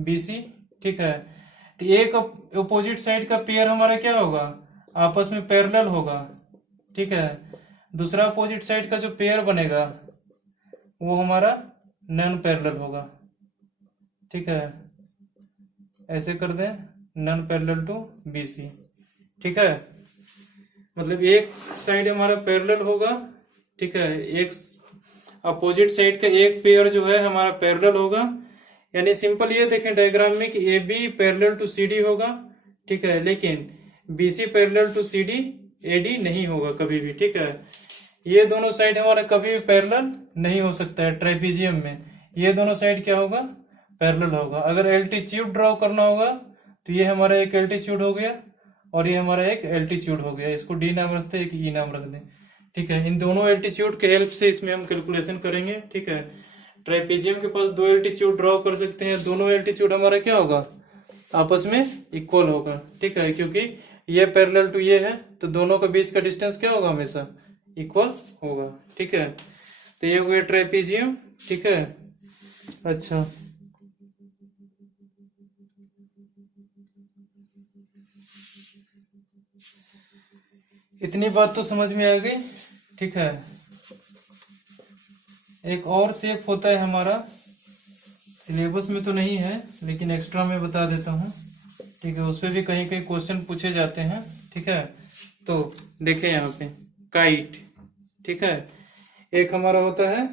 BC। ठीक है, तो एक अपोजिट साइड का पेयर हमारा क्या होगा, आपस में पैरेलल होगा। ठीक है, दूसरा अपोजिट साइड का जो पेयर बनेगा वो हमारा नॉन पैरेलल होगा। ठीक है, ऐसे कर दें, नॉन पैरेलल टू BC। ठीक है, मतलब एक साइड हमारा पैरेलल होगा। ठीक है, एक अपोजिट साइड का एक पेयर जो है हमारा पैरेलल होगा, यानी सिंपल ये देखें डायग्राम में कि AB पैरेलल टू CD होगा। ठीक है, लेकिन BC parallel to CD AD नहीं होगा कभी भी। ठीक है, ये दोनों साइड हमारा कभी भी पैरेलल नहीं हो सकता है ट्राइपेजियम में, ये दोनों साइड क्या होगा, पैरेलल होगा। अगर एल्टीट्यूड ड्रॉ करना होगा तो ये हमारा एक एल्टीट्यूड हो गया और ये हमारा एक एल्टीट्यूड हो गया, इसको D नाम रखते हैं, एक E नाम रख दें। ठीक है, इन दोनों एल्टीट्यूड के हेल्प से इसमें हम कैलकुलेशन करेंगे। ठीक है, ट्राइपेजियम के पास दो एल्टीट्यूड ड्रॉ कर सकते हैं, दोनों एल्टीट्यूड हमारा क्या होगा, आपस में इक्वल होगा। ठीक है, क्योंकि ये पैरेलल टू ये है तो दोनों के बीच का डिस्टेंस क्या होगा, हमेशा इक्वल होगा। ठीक है, तो ये हो गया ट्रेपीजियम। ठीक है, अच्छा इतनी बात तो समझ में आ गई। ठीक है, एक और शेप होता है हमारा, सिलेबस में तो नहीं है लेकिन एक्स्ट्रा में बता देता हूँ। ठीक है, उस पर भी कहीं कहीं क्वेश्चन पूछे जाते हैं। ठीक है, तो देखें यहाँ पे काइट। ठीक है, एक हमारा होता है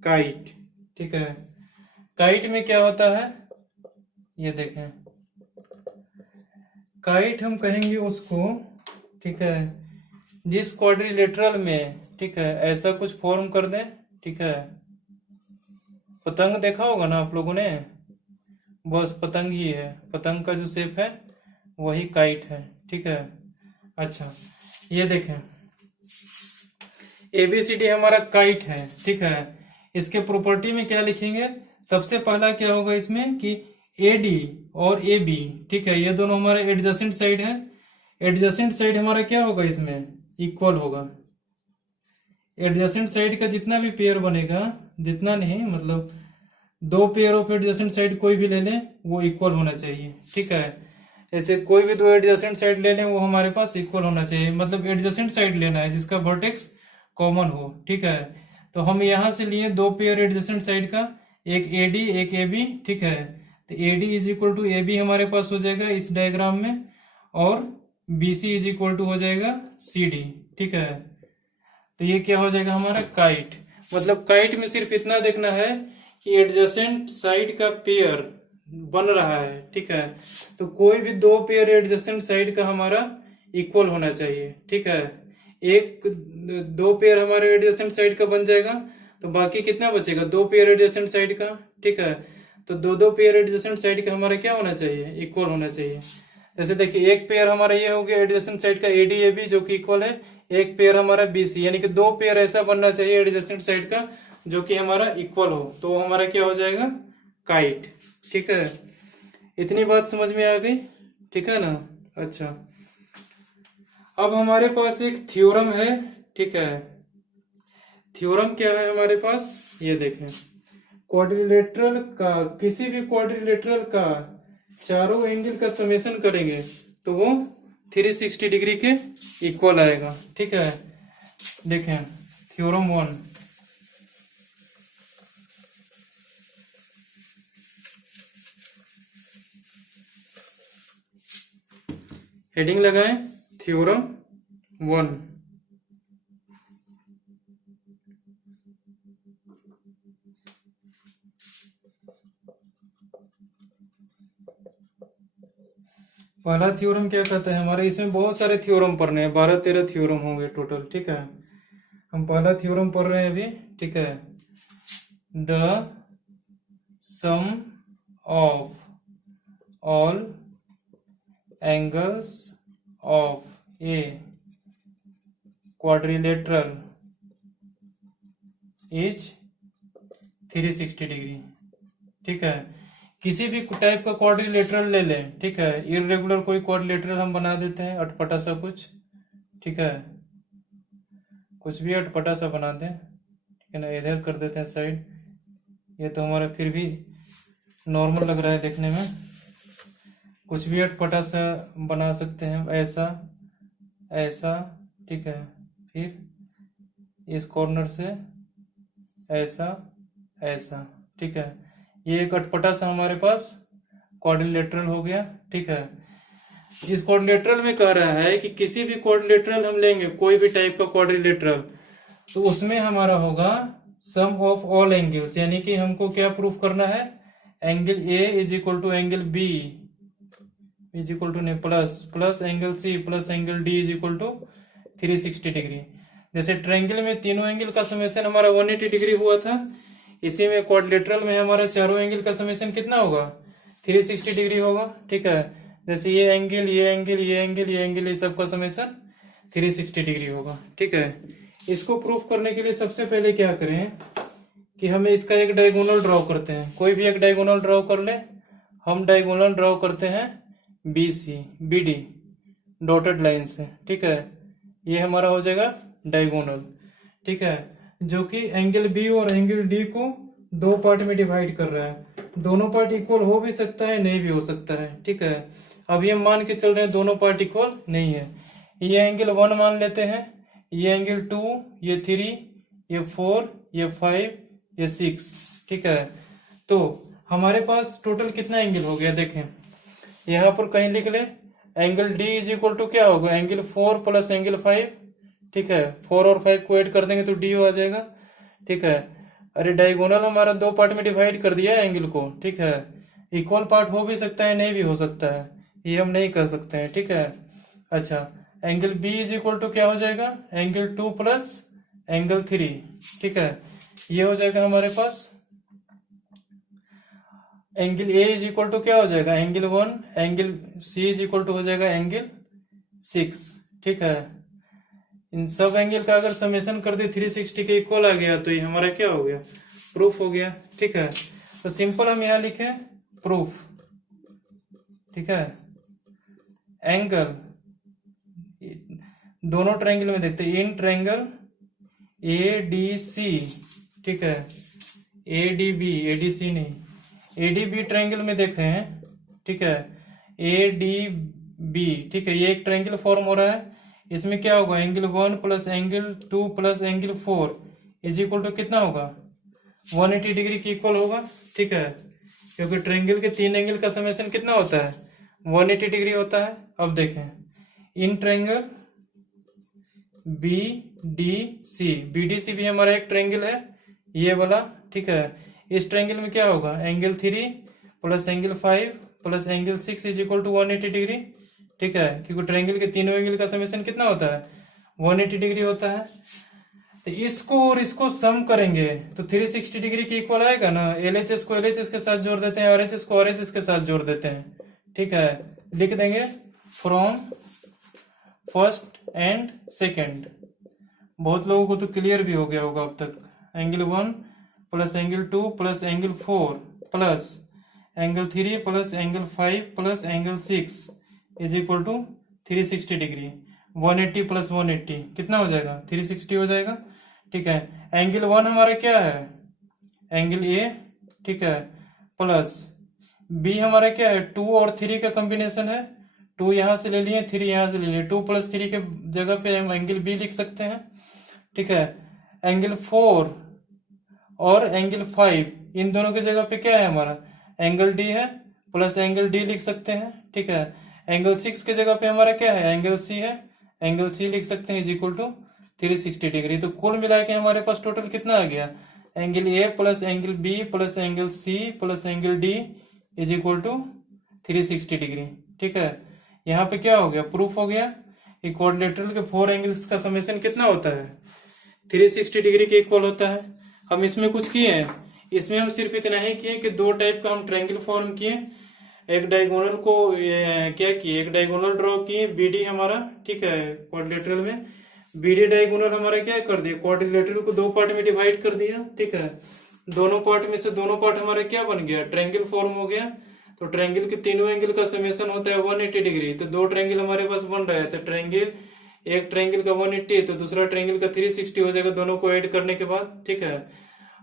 काइट। ठीक है, काइट में क्या होता है, ये देखें, काइट हम कहेंगे उसको, ठीक है, जिस क्वाड्रिलेटरल में, ठीक है, ऐसा कुछ फॉर्म कर दें। ठीक है, पतंग देखा होगा ना आप लोगों ने, बस पतंग ही है, पतंग का जो शेप है वही काइट है। ठीक है, अच्छा ये देखें, एबीसीडी हमारा काइट है। ठीक है, इसके प्रॉपर्टी में क्या लिखेंगे, सबसे पहला क्या होगा इसमें कि एडी और ए बी, ठीक है, ये दोनों हमारे एडजेसेंट साइड है। एडजेसेंट साइड हमारा क्या होगा, इसमें इक्वल होगा। एडजेसेंट साइड का जितना भी पेयर बनेगा, जितना नहीं मतलब दो पेयर ऑफ एडजेसेंट साइड कोई भी ले लें वो इक्वल होना चाहिए। ठीक है, ऐसे कोई भी दो एडजेसेंट साइड ले लें वो हमारे पास इक्वल होना चाहिए, मतलब एडजेसेंट साइड लेना है जिसका वर्टेक्स कॉमन हो। ठीक है, तो हम यहां से लिए दो पेयर एडजेसेंट साइड का, एक एडी एक ए बी। ठीक है, तो AD is equal to A B हमारे पास हो जाएगा इस डायग्राम में, और बीसी इज इक्वल टू हो जाएगा सी डी। ठीक है, तो ये क्या हो जाएगा हमारा काइट। मतलब काइट में सिर्फ इतना देखना है कि एडजेसेंट साइड का पेयर बन रहा है। ठीक है, तो कोई भी दो पेयर एडजेसेंट साइड का हमारा इक्वल होना चाहिए। ठीक है, एक दो पेयर हमारे एडजेसेंट साइड का बन जाएगा तो बाकी कितना बचेगा, दो पेयर एडजेसेंट साइड का। ठीक है, तो दो दो पेयर एडजेसेंट साइड का हमारा क्या होना चाहिए, इक्वल होना चाहिए। जैसे देखिए एक पेयर हमारा ये हो गया एडजेसेंट साइड का एडी ए बी जो कि इक्वल है, एक पेयर हमारा बीसी, यानी कि दो पेयर ऐसा बनना चाहिए एडजेसेंट साइड का जो कि हमारा इक्वल हो, तो हमारा क्या हो जाएगा, काइट। ठीक है, इतनी बात समझ में आ गई। ठीक है ना, अच्छा अब हमारे पास एक थ्योरम है। ठीक है, थ्योरम क्या है हमारे पास, ये देखें, क्वाड्रिलेटरल का, किसी भी क्वाड्रिलेटरल का चारों एंगल का समेशन करेंगे तो वो 360 डिग्री के इक्वल आएगा। ठीक है, देखें थ्योरम 1, हेडिंग लगाएं थ्योरम 1। पहला थ्योरम क्या कहता है हमारे, इसमें बहुत सारे थ्योरम पढ़ने हैं, 12-13 थ्योरम होंगे टोटल। ठीक है, हम पहला थ्योरम पढ़ रहे हैं अभी। ठीक है, the sum of all angles of a quadrilateral is 360 degree. ठीक है, किसी भी टाइप का क्वाड्रिलेटरल ले लें। ठीक है, इररेगुलर कोई क्वाड्रिलेटरल हम बना देते हैं, अटपटा सा कुछ। ठीक है, कुछ भी अटपटा सा बना दें। ठीक है ना, इधर कर देते हैं साइड, ये तो हमारा फिर भी नॉर्मल लग रहा है देखने में, कुछ भी अटपटा सा बना सकते हैं, ऐसा ऐसा। ठीक है, फिर इस कॉर्नर से ऐसा ऐसा। ठीक है, ये एक अटपटा सा हमारे पास क्वाड्रिलेटरल हो गया। ठीक है, इस क्वाड्रिलेटरल में कह रहा है कि किसी भी क्वाड्रिलेटरल हम लेंगे, कोई भी टाइप का क्वाड्रिलेटरल, तो उसमें हमारा होगा सम ऑफ ऑल एंगल्स, यानी कि हमको क्या प्रूफ करना है, angle A is equal to angle B is equal to नहीं plus angle C plus angle D is equal to 360 degree. जैसे ट्रायंगल में तीनों एंगल का समेशन हमारा 180 डिग्री हुआ था, इसी में क्वाड्रिलेटरल में हमारा चारों एंगल का समेशन कितना होगा, 360 डिग्री होगा। ठीक है, जैसे ये एंगल ये एंगल ये एंगल ये एंगल ये सब का समेशन 360 डिग्री होगा। ठीक है, इसको प्रूफ करने के लिए सबसे पहले क्या करें कि हमें इसका एक डायगोनल ड्रॉ करते हैं, कोई भी एक डायगोनल ड्रॉ कर ले। हम डायगोनल ड्रॉ करते हैं B C B D dotted line से। ठीक है, ये हमारा हो जाएगा डायगोनल। ठीक है, जो कि एंगल बी और एंगल डी को दो पार्ट में डिवाइड कर रहा है। दोनों पार्ट इक्वल हो भी सकता है, नहीं भी हो सकता है। ठीक है, अब ये मान के चल रहे हैं दोनों पार्ट इक्वल नहीं है। ये एंगल 1 मान लेते हैं, ये एंगल 2, ये 3, ये 4, ये 5, ये 6। ठीक है, तो हमारे पास टोटल कितना एंगल हो गया देखें, यहाँ पर कहीं लिख ले, angle D is equal to क्या होगा, एंगल 4 प्लस एंगल 5। ठीक है, 4 और 5 को ऐड कर देंगे तो डी आ जाएगा। ठीक है, अरे डायगोनल हमारा दो पार्ट में डिवाइड कर दिया है एंगल को। ठीक है, इक्वल पार्ट हो भी सकता है, नहीं भी हो सकता है, ये हम नहीं कर सकते हैं। ठीक है, अच्छा, angle B is equal to क्या हो जाएगा, एंगल 2 प्लस एंगल 3। ठीक है, ये हो जाएगा हमारे पास। Angle A is equal to क्या हो जाएगा, angle 1, angle C is equal to हो जाएगा एंगल 6। ठीक है, इन सब एंगल का अगर समेशन कर दे 360 के इक्वल आ गया तो ये हमारा क्या हो गया, प्रूफ हो गया। ठीक है, तो सिंपल हम यहां लिखे प्रूफ। ठीक है, एंगल दोनों ट्रायंगल में देखते हैं, in triangle A D C, ठीक है, A D B, A D C नहीं, ए डी बी ट्रायंगल में देखे हैं। ठीक है, ए डी बी, ठीक है, ये एक ट्रायंगल फॉर्म हो रहा है। इसमें क्या होगा, angle 1 plus angle 2 plus angle 4 is equal to कितना होगा, 180 डिग्री की इक्वल होगा। ठीक है, क्योंकि ट्रायंगल के तीन एंगल का समेशन कितना होता है, 180 डिग्री होता है। अब देखें, in triangle B D C, B D C भी हमारा एक ट्रायंगल है, ये वाला। ठीक है, इस ट्रायंगल में क्या होगा, angle 3 plus angle 5 plus angle 6 is equal to 180 degree. ठीक है, क्योंकि ट्रायंगल के तीनों एंगल का समेशन कितना होता है, 180 डिग्री होता है। तो इसको और इसको सम करेंगे तो 360 डिग्री की इक्वल आएगा ना। एलएचएस को एलएचएस के साथ जोड़ देते हैं, आरएचएस को आरएचएस के साथ जोड़ देते हैं। ठीक है, लिख देंगे फ्रॉम फर्स्ट एंड सेकंड। बहुत लोगों को तो क्लियर भी हो गया होगा अब तक। Angle 1 plus angle 2 plus angle 4 plus angle 3 plus angle 5 plus angle 6 is equal to 360 degree. 180 plus 180 कितना हो जाएगा, 360 हो जाएगा। ठीक है, एंगल 1 हमारा क्या है, एंगल ए। ठीक है, प्लस बी हमारा क्या है, 2 और 3 का कॉम्बिनेशन है। 2 यहां से ले लिए, 3 यहां से ले लिए, 2 प्लस 3 के जगह पे हम एंगल बी लिख सकते हैं। ठीक है, एंगल 4 और एंगल 5 इन दोनों की जगह पे क्या है हमारा, एंगल डी है, प्लस एंगल डी लिख सकते हैं। ठीक है, एंगल 6 की जगह पे हमारा क्या है, एंगल सी है, एंगल सी लिख सकते हैं इज इक्वल टू 360 डिग्री। तो कुल मिला के हमारे पास टोटल कितना आ गया, angle A plus angle B plus angle C plus angle D is equal to 360 degree. ठीक है, यहाँ पे क्या हो गया, प्रूफ हो गया। क्वाड्रिलेटरल के 4 एंगल्स का समेशन कितना होता है, 360 डिग्री के इक्वल होता है। हम इसमें कुछ किए हैं, इसमें हम सिर्फ इतना ही किए कि दो टाइप का हम ट्रायंगल फॉर्म किए। एक डायगोनल को क्या किए, एक डायगोनल ड्रॉ किए, बीडी हमारा। ठीक है, क्वाड्रिलेटरल में बीडी डायगोनल हमारा क्या कर दिया, क्वाड्रिलेटरल को दो पार्ट में डिवाइड कर दिया। ठीक है, दोनों पार्ट में से दोनों पार्ट हमारा क्या बन गया, ट्रायंगल फॉर्म हो गया। तो ट्रायंगल के तीनों एंगल का समेशन होता है 180 डिग्री। तो दो ट्रायंगल हमारे पास बन रहा है, तो ट्रायंगल एक ट्रायंगल का 180 तो दूसरा ट्रायंगल का 360 हो जाएगा दोनों को ऐड करने के बाद। ठीक है,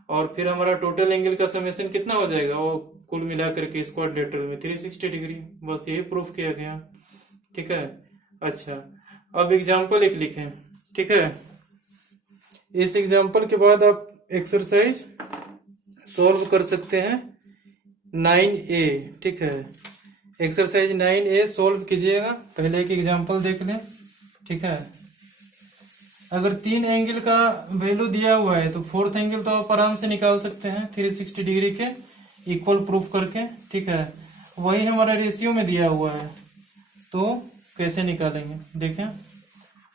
और फिर हमारा टोटल एंगल का समेशन कितना हो जाएगा, वो कुल मिलाकर के इस क्वाड्रिलेटरल में 360 डिग्री। बस यही प्रूफ किया गया। ठीक है, अच्छा, अब एग्जाम्पल एक लिखें। ठीक है, इस एग्जाम्पल के बाद आप एक्सरसाइज सॉल्व कर सकते हैं 9A। ठीक है, एक्सरसाइज 9A सॉल्व कीजिएगा। पहले एक एग्जाम्पल देख लें। ठीक है, अगर 3 एंगल का वैल्यू दिया हुआ है तो 4th एंगल तो आप आराम से निकाल सकते हैं 360 डिग्री के इक्वल प्रूफ करके। ठीक है, वही हमारा रेशियो में दिया हुआ है, तो कैसे निकालेंगे देखें।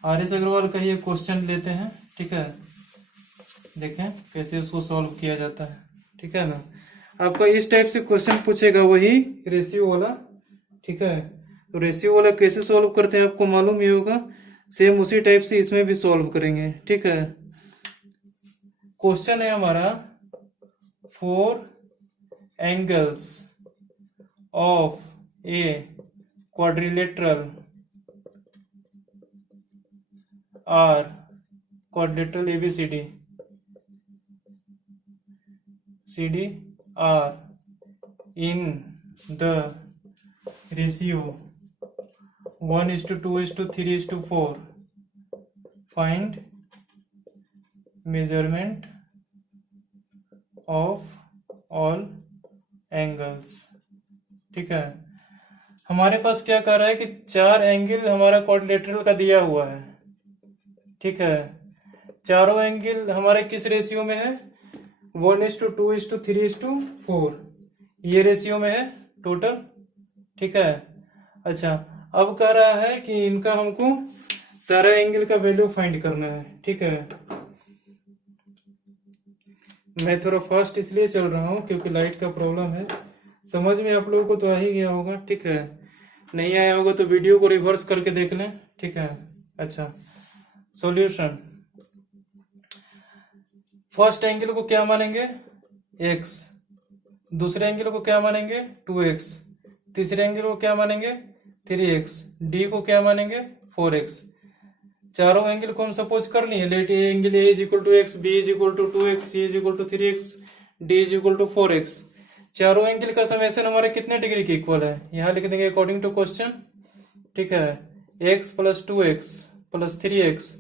आर एस अग्रवाल का ये क्वेश्चन लेते हैं। ठीक है, देखें कैसे उसको सॉल्व किया जाता है। ठीक है ना, आपका इस टाइप से क्वेश्चन पूछेगा वही रेशियो वाला। ठीक है, तो रेशियो वाला कैसे सॉल्व करते हैं आपको मालूम ही होगा। सेम उसी टाइप से इसमें भी सॉल्व करेंगे। ठीक है, क्वेश्चन है हमारा 4 angles of a quadrilateral are quadrilateral ABCD are in the ratio 1:2:3:4. Find measurement of all angles. ठीक है, हमारे पास क्या कर रहा है कि 4 एंगल हमारा क्वाड्रिलेटरल का दिया हुआ है। ठीक है, चारों एंगल हमारे किस रेशियो में है? 1:2:3:4 ये रेशियो में है टोटल। ठीक है, अच्छा अब कह रहा है कि इनका हमको सारा एंगल का वैल्यू फाइंड करना है। ठीक है, मैं थोड़ा फास्ट इसलिए चल रहा हूँ क्योंकि लाइट का प्रॉब्लम है। समझ में आप लोगों को तो आ ही गया होगा। ठीक है, नहीं आया होगा तो वीडियो को रिवर्स करके देख लें। ठीक है, अच्छा सॉल्यूशन, फर्स्ट एंगल को क्या मानेंगे? x, दूसरे एंगल को क्या मानेंगे? 2x, तीसरे एंगल को क्या मानेंगे? 3x, d को क्या मानेंगे? 4x। चारों एंगल को हम सपोज कर लिए। Let a angle A is equal to x, b is equal to 2x, c is equal to 3x, d is equal to 4x। चारों एंगल का समेशन हमारे कितने डिग्री के इक्वल है? यहाँ लिख देंगे अकॉर्डिंग टू क्वेश्चन। ठीक है, x plus 2x plus 3x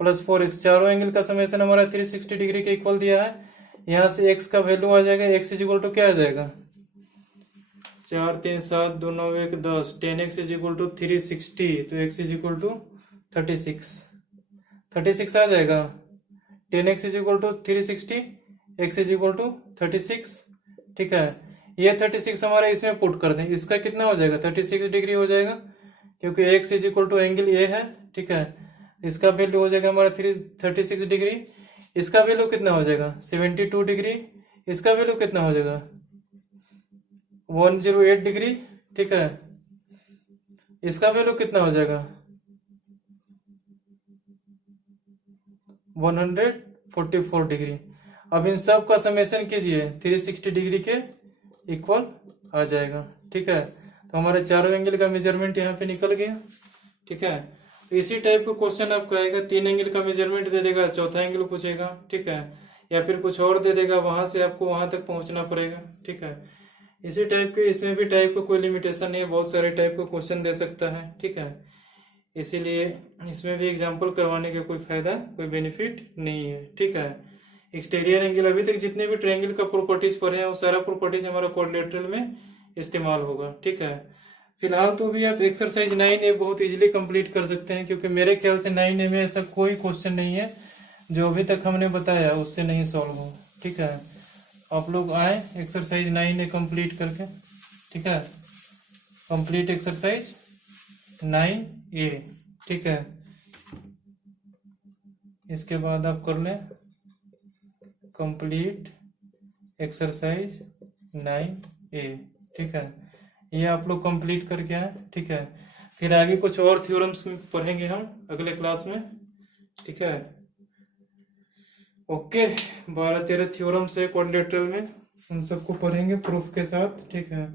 plus 4x, चारों एंगल का समेशन हमारा 360 डिग्री के इक्वल दिया है। यहाँ से x का वैल्यू आ जाएगा, x इज इक्वल टू क्या आ जाएगा? 4 3 7 2 9 1 10, 10x इज इक्वल टू 360, तो x इज इक्वल टू 36 आ जाएगा। 10x is equal to 360, x is equal to 36। ठीक है, ये 36 हमारा इसमें पुट कर दें, इसका कितना हो जाएगा? 36 डिग्री हो जाएगा, क्योंकि x is equal to angle A है। ठीक है, इसका वैल्यू हो जाएगा हमारा 36 डिग्री। इसका वैल्यू कितना हो जाएगा? 72 डिग्री। इसका वैल्यू कितना हो जाएगा? 108 डिग्री। ठीक है, इसका वैल्यू कितना हो जाएगा? 144 डिग्री। अब इन सब का समेशन कीजिए, 360 डिग्री के इक्वल आ जाएगा। ठीक है, तो हमारे चारों एंगल का मेजरमेंट यहाँ पे निकल गया। ठीक है, तो इसी टाइप का क्वेश्चन आपका आएगा, 3 एंगल का मेजरमेंट दे देगा, चौथा एंगल पूछेगा। ठीक है, या फिर कुछ और दे देगा, वहां से आपको वहां तक पहुंचना पड़ेगा। ठीक है, इसी टाइप के, इसमें भी टाइप का कोई लिमिटेशन नहीं है, बहुत सारे टाइप का क्वेश्चन दे सकता है। ठीक है, इसीलिए इसमें भी एग्जाम्पल करवाने का कोई फायदा, कोई बेनिफिट नहीं है। ठीक है, एक्सटीरियर एंगल, अभी तक जितने भी ट्रायंगल का प्रॉपर्टीज पढ़े हैं वो सारा प्रॉपर्टीज हमारा क्वाड्रिलेटरल में इस्तेमाल होगा। ठीक है, फिलहाल तो भी आप एक्सरसाइज 9A बहुत इजीली कंप्लीट कर सकते हैं, क्योंकि मेरे ख्याल से 9A में ऐसा कोई क्वेश्चन नहीं है जो अभी तक हमने बताया उससे नहीं सॉल्व हो। ठीक है, आप लोग आए एक्सरसाइज 9A कंप्लीट करके। ठीक है, कंप्लीट एक्सरसाइज 9A। ठीक है, इसके बाद आप कर लें कंप्लीट एक्सरसाइज 9A। ठीक है, ये आप लोग कंप्लीट करके आए। ठीक है, फिर आगे कुछ और थ्योरम्स पढ़ेंगे हम अगले क्लास में। ठीक है, ओके, 12-13 थ्योरम्स है क्वाड्रिलेटरल में, उन सबको पढ़ेंगे प्रूफ के साथ। ठीक है,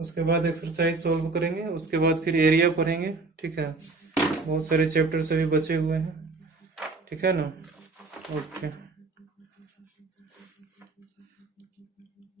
उसके बाद एक्सरसाइज सॉल्व करेंगे, उसके बाद फिर एरिया पढ़ेंगे। ठीक है, बहुत सारे चैप्टर अभी बचे हुए हैं। ठीक है ना, ओके।